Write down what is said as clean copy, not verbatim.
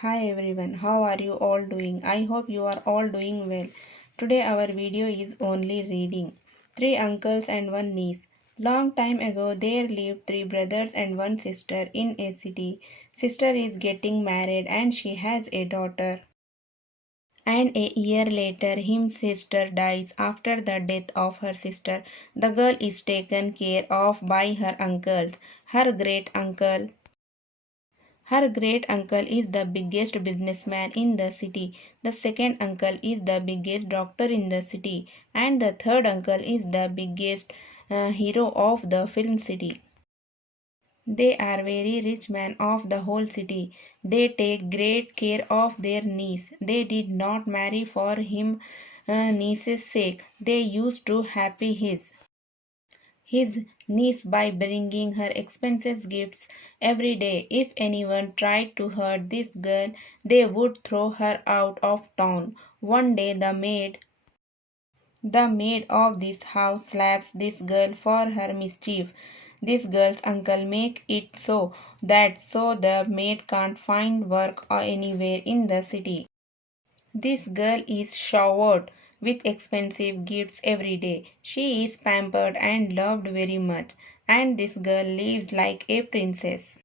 Hi everyone, how are you all doing? I hope you are all doing well. Today our video is only reading. Three uncles and one niece. Long time ago there lived three brothers and one sister in a city. Sister is getting married and she has a daughter. And a year later his sister dies. After the death of her sister, the girl is taken care of by her uncles. Her great uncle Her great uncle is the biggest businessman in the city, the second uncle is the biggest doctor in the city, and the third uncle is the biggest hero of the film city. They are very rich men of the whole city. They take great care of their niece. They did not marry for him niece's sake. They used to happy his niece by bringing her expensive gifts every day. If anyone tried to hurt this girl, they would throw her out of town. One day the maid of this house slaps this girl for her mischief. This girl's uncle make it so the maid can't find work or anywhere in the city. This girl is showered with expensive gifts every day. She is pampered and loved very much, and this girl lives like a princess.